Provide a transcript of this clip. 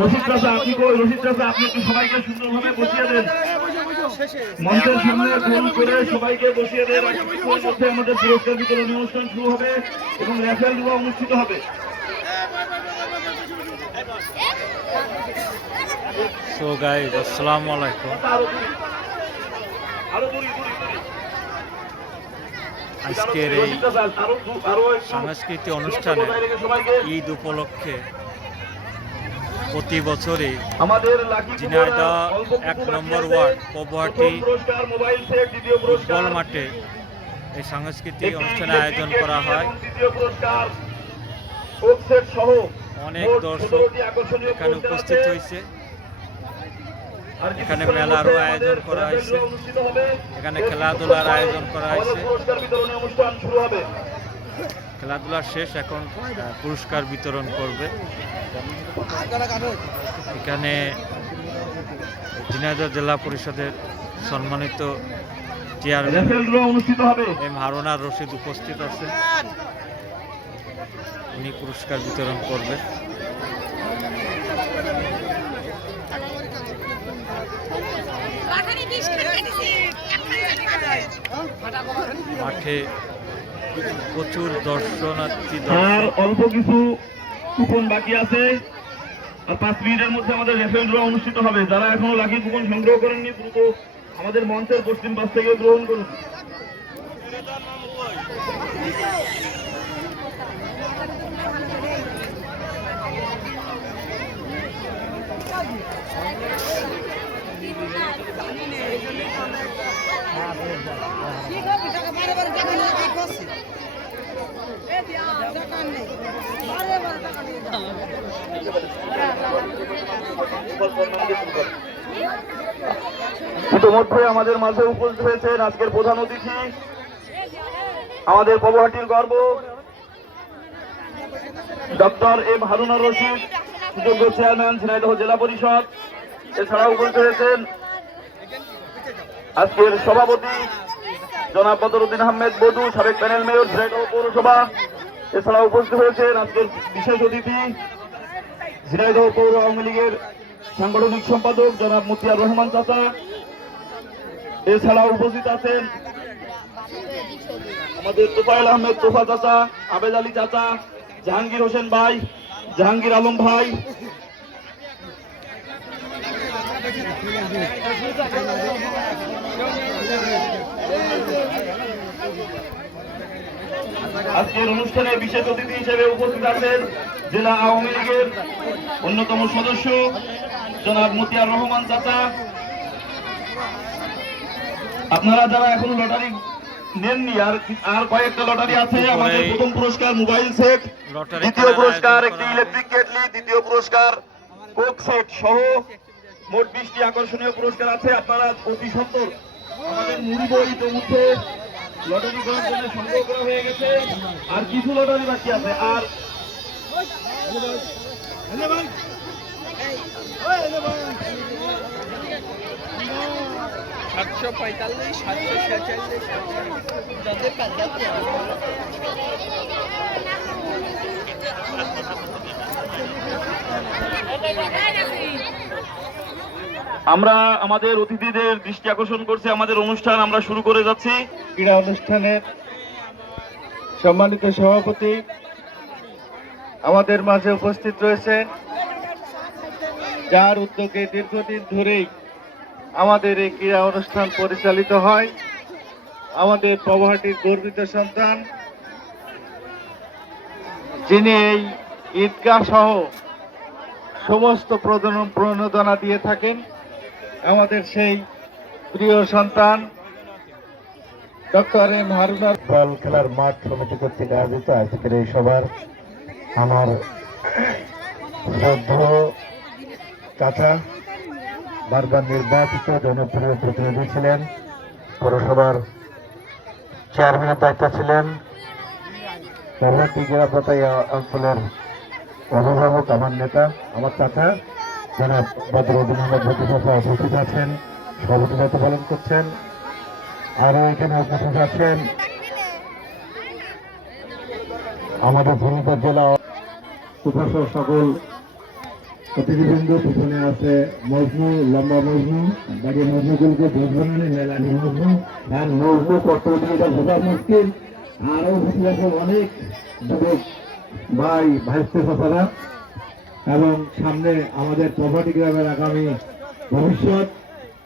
রশিদ চাচা আপনি কই? রশিদ চাচা আপনি একটু সবাইকে সুন্দরভাবে বসিয়ে দেন। মঞ্চের সামনে গোল করে সবাইকে বসিয়ে দেন। মধ্যে আমাদের পুরস্কার বিতরণী অনুষ্ঠান শুরু হবে এবং র্যাফেল ড্র অনুষ্ঠিত হবে। সো গাইজ আসসালামু আলাইকুম। আজকের এই সাংস্কৃতিক অনুষ্ঠানে ঈদ উপলক্ষে প্রতি বছরে ঝিনাইদহ এক নম্বর ওয়ার্ড পুরস্কার ফুটবল মাঠে এই সাংস্কৃতিক একটি অনুষ্ঠানে আয়োজন করা হয় অনেক দর্শক এখানে উপস্থিত। হয়েছে এখানে মেলারও আয়োজন করা হয়েছে। এখানে খেলাধুলার আয়োজন করা হয়েছে। খেলাধুলার শেষ এখন পুরস্কার বিতরণ করবে। এখানে ঝিনাইদহ জেলা পরিষদের সম্মানিত চেয়ারম্যান এম হারুনা রশিদ উপস্থিত আছে উনি পুরস্কার বিতরণ করবে। মাঠে প্রচুর দর্শনার্থী আর অল্প কিছু কুপন বাকি আছে। আর পাঁচ মিনিটের মধ্যে আমাদের রেফেল ড্র অনুষ্ঠিত হবে। যারা এখনও লাকি কুপন সংগ্রহ করেননি দ্রুত আমাদের মঞ্চের পশ্চিম পাশ থেকে গ্রহণ করুন। ঠিক আছে। ইতিমধ্যে আমাদের মাঝে উপস্থিত হয়েছেন আজকের প্রধান অতিথি। আমাদের পবহাটির গর্ব। ডক্টর এম হারুনার রশিদ, সুযোগ্য চেয়ারম্যান, ঝিনাইদহ জেলা পরিষদ। এছাড়াও উপস্থিত হয়েছেন আজকের সভাপতি জনাব বদরুদ্দিন আহমেদ বদু সাবেক প্যানেল মেয়র, ঝিনাইদহ পৌরসভা। এছাড়া উপস্থিত হয়েছেন আজকের বিশেষ অতিথি ঝিনাইদহ পৌর আওয়ামী লীগের সাংগঠনিক সম্পাদক জনাব মতিয়ার রহমান চাচা। এছাড়াও উপস্থিত আছেন আমাদের তোফায়েল আহমেদ তোফা চাচা, আবেদ আলী চাচা, জাহাঙ্গীর হোসেন ভাই, জাহাঙ্গীর আলম ভাই। আজকের অনুষ্ঠানে বিশেষ অতিথি হিসেবে উপস্থিত আছেন জেলা আওয়ামী লীগের অন্যতম সদস্য জনাব মতিয়ার রহমান চাচা। আপনারা যারা এখন লটারি নেননি আর আর কয়েকটা লটারি আছে আমাদের প্রথম পুরস্কার মোবাইল সেট দ্বিতীয় পুরস্কার একটি ইলেকট্রিক কেটলি দ্বিতীয় পুরস্কার কোক সেট সহ মোট বিশটি আকর্ষণীয় পুরস্কার আছে। আপনারা অতি সত্তর আমাদের মুড়ি বই ইতিমধ্যে লটারি করার জন্য সংগ্রহ করা হয়ে গেছে। আর কিছু লটারি বাকি আছে। আর সাতশো পঁয়তাল্লিশ, সাতশো ছেচল্লিশ। যাদের কাছাকাছি আমরা আমাদের অতিথিদের দৃষ্টি আকর্ষণ করছি, আমাদের অনুষ্ঠান আমরা শুরু করে যাচ্ছি। ক্রীড়া অনুষ্ঠানের সম্মানিত সভাপতি আমাদের মাঝে উপস্থিত রয়েছেন যার উদ্যোগে দীর্ঘদিন ধরেই আমাদের এই ক্রীড়া অনুষ্ঠান পরিচালিত হয়। আমাদের পবহাটির গর্বিত সন্তান, যিনি এই ঈদগাহ সহ সমস্ত প্রণোদনা দিয়ে থাকেন। আমাদের সেই প্রিয় সন্তান, ডক্টর এম হারুনার বল খেলার মাঠ সমিতি কর্তৃক আয়োজিত আজকের এই সবার আমার শ্রদ্ধ চাচা বারবার নির্বাচিত জনপ্রিয় প্রতিনিধি ছিলেন, পৌরসভার চেয়ারম্যানের দায়িত্ব ছিলেন জেলা অঞ্চলের অভিভাবক, আমার নেতা, আমার চাচা। যারা বদরুদ্দিন উপস্থিত আছেন। সভাপতি পালন করছেন। আরও এখানে উপস্থিত আছেন। আমাদের ঝিনাইদহ জেলা উপসহ সকল অতিথিবৃন্দ পিছনে আছে মজনু, লম্বা মজনু বাড়ি মজনুগুলোকে বোঝ বানানি মেলানি মজনু। আর মজনু কত বোঝা মুশকিল। আরও বেশি রকম অনেক যুবক ভাই ভাইস্তে চাচারা এবং সামনে আমাদের প্রভাতী গ্রামের আগামী ভবিষ্যৎ